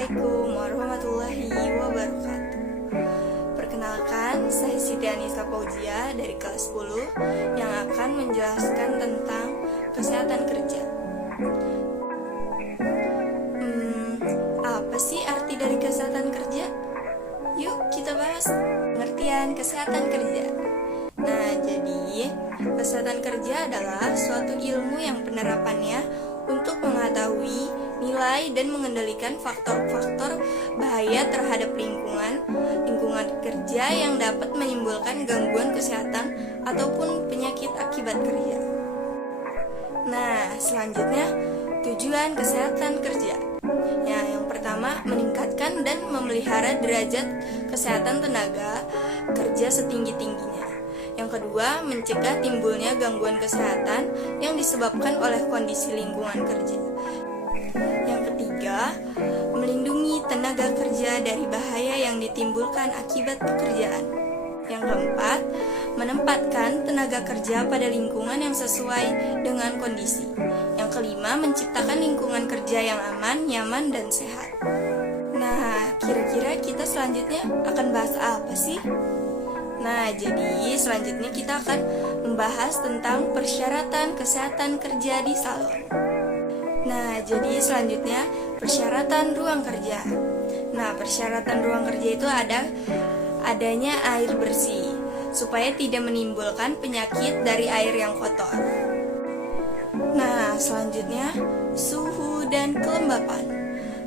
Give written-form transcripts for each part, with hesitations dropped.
Assalamualaikum warahmatullahi wabarakatuh. Perkenalkan, saya Siti Anissa Fauzia dari kelas 10 yang akan menjelaskan tentang kesehatan kerja. Apa sih arti dari kesehatan kerja? Yuk kita bahas pengertian kesehatan kerja. Nah, jadi kesehatan kerja adalah suatu ilmu yang penerapannya untuk mengetahui, nilai, dan mengendalikan faktor-faktor bahaya terhadap lingkungan kerja yang dapat menimbulkan gangguan kesehatan ataupun penyakit akibat kerja. Nah, selanjutnya tujuan kesehatan kerja. Ya, yang pertama, meningkatkan dan memelihara derajat kesehatan tenaga kerja setinggi-tingginya. Yang kedua, mencegah timbulnya gangguan kesehatan yang disebabkan oleh kondisi lingkungan kerja. Yang ketiga, melindungi tenaga kerja dari bahaya yang ditimbulkan akibat pekerjaan. Yang keempat, menempatkan tenaga kerja pada lingkungan yang sesuai dengan kondisi. Yang kelima, menciptakan lingkungan kerja yang aman, nyaman, dan sehat. Nah, kira-kira kita selanjutnya akan bahas apa sih? Nah, jadi selanjutnya kita akan membahas tentang persyaratan kesehatan kerja di salon. Nah, jadi selanjutnya persyaratan ruang kerja. Nah, persyaratan ruang kerja itu adanya air bersih supaya tidak menimbulkan penyakit dari air yang kotor. Nah, selanjutnya suhu dan kelembapan.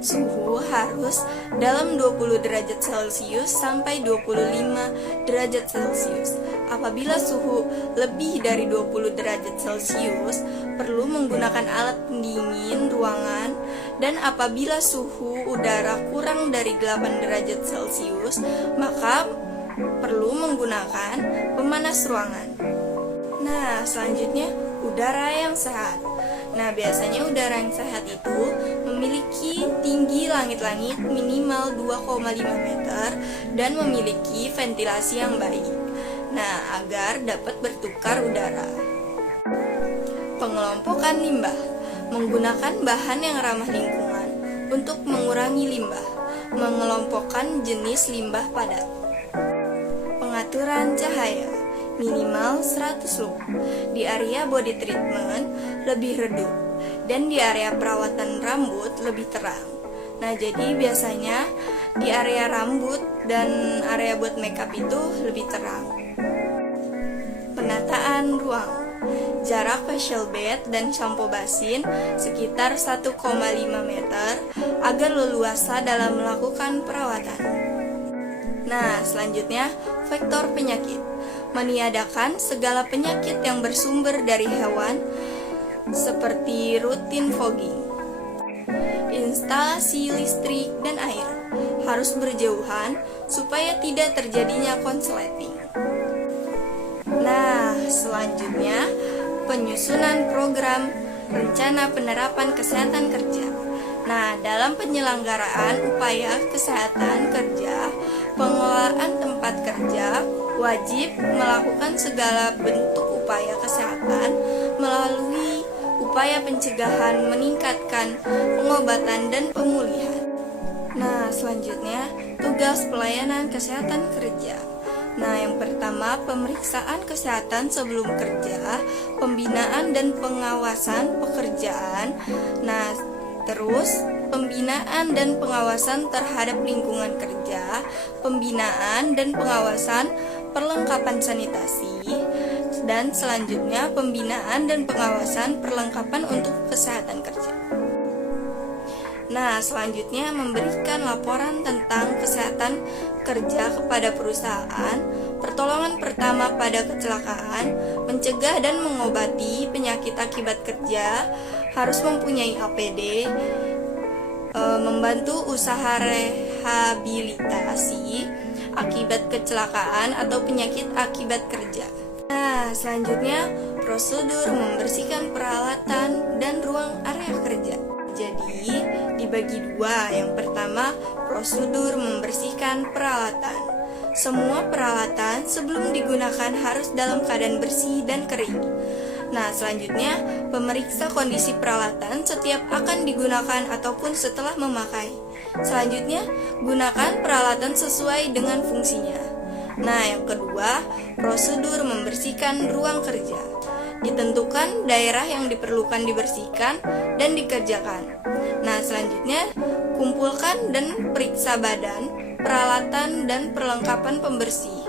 Suhu harus dalam 20 derajat Celcius sampai 25 derajat Celcius. Apabila suhu lebih dari 20 derajat Celcius, perlu menggunakan alat pendingin ruangan, dan apabila suhu udara kurang dari 8 derajat Celcius, maka perlu menggunakan pemanas ruangan. Nah, selanjutnya udara yang sehat. Nah, biasanya udara yang sehat itu memiliki tinggi langit-langit minimal 2,5 meter dan memiliki ventilasi yang baik. Nah, agar dapat bertukar udara. Pengelompokan limbah. Menggunakan bahan yang ramah lingkungan untuk mengurangi limbah. Mengelompokkan jenis limbah padat. Pengaturan cahaya. Minimal 100 lux. Di area body treatment lebih redup, dan di area perawatan rambut lebih terang. Nah, jadi biasanya di area rambut dan area buat makeup itu lebih terang. Penataan ruang. Jarak facial bed dan shampoo basin sekitar 1,5 meter agar leluasa dalam melakukan perawatan. Nah, selanjutnya faktor penyakit. Meniadakan segala penyakit yang bersumber dari hewan seperti rutin fogging. Instalasi listrik dan air harus berjauhan supaya tidak terjadinya konsleting. Nah, selanjutnya penyusunan program rencana penerapan kesehatan kerja. Nah, dalam penyelenggaraan upaya kesehatan kerja, pengelolaan tempat kerja wajib melakukan segala bentuk upaya kesehatan melalui upaya pencegahan, meningkatkan pengobatan dan pemulihan. Nah, selanjutnya tugas pelayanan kesehatan kerja. Nah, yang pertama, pemeriksaan kesehatan sebelum kerja, pembinaan dan pengawasan pekerjaan. Nah, terus pembinaan dan pengawasan terhadap lingkungan kerja, pembinaan dan pengawasan perlengkapan sanitasi, dan selanjutnya pembinaan dan pengawasan perlengkapan untuk kesehatan kerja. Nah, selanjutnya memberikan laporan tentang kesehatan kerja kepada perusahaan, pertolongan pertama pada kecelakaan, mencegah dan mengobati penyakit akibat kerja, harus mempunyai APD, membantu usaha rehabilitasi akibat kecelakaan atau penyakit akibat kerja. Nah, selanjutnya prosedur membersihkan peralatan dan ruang area kerja. Jadi, dibagi dua. Yang pertama, prosedur membersihkan peralatan. Semua peralatan sebelum digunakan harus dalam keadaan bersih dan kering. Nah, selanjutnya, pemeriksa kondisi peralatan setiap akan digunakan ataupun setelah memakai. Selanjutnya, gunakan peralatan sesuai dengan fungsinya. Nah, yang kedua, prosedur membersihkan ruang kerja. Ditentukan daerah yang diperlukan dibersihkan dan dikerjakan. Nah, selanjutnya, kumpulkan dan periksa badan, peralatan, dan perlengkapan pembersih.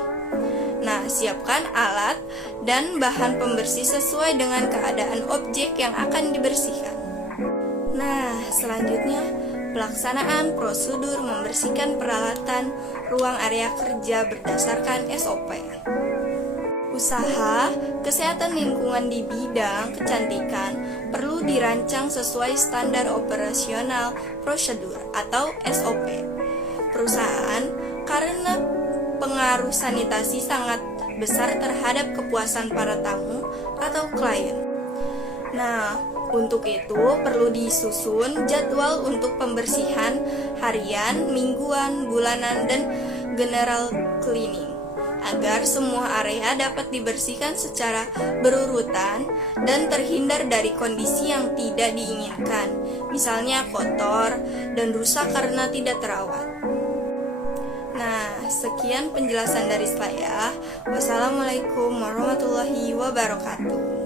Nah, siapkan alat dan bahan pembersih sesuai dengan keadaan objek yang akan dibersihkan. Nah, selanjutnya, pelaksanaan prosedur membersihkan peralatan ruang area kerja berdasarkan SOP. Usaha kesehatan lingkungan di bidang kecantikan perlu dirancang sesuai standar operasional prosedur atau SOP perusahaan karena pengaruh sanitasi sangat besar terhadap kepuasan para tamu atau klien. Nah, untuk itu perlu disusun jadwal untuk pembersihan harian, mingguan, bulanan, dan general cleaning agar semua area dapat dibersihkan secara berurutan dan terhindar dari kondisi yang tidak diinginkan, misalnya kotor dan rusak karena tidak terawat. Nah, sekian penjelasan dari saya. Wassalamualaikum warahmatullahi wabarakatuh.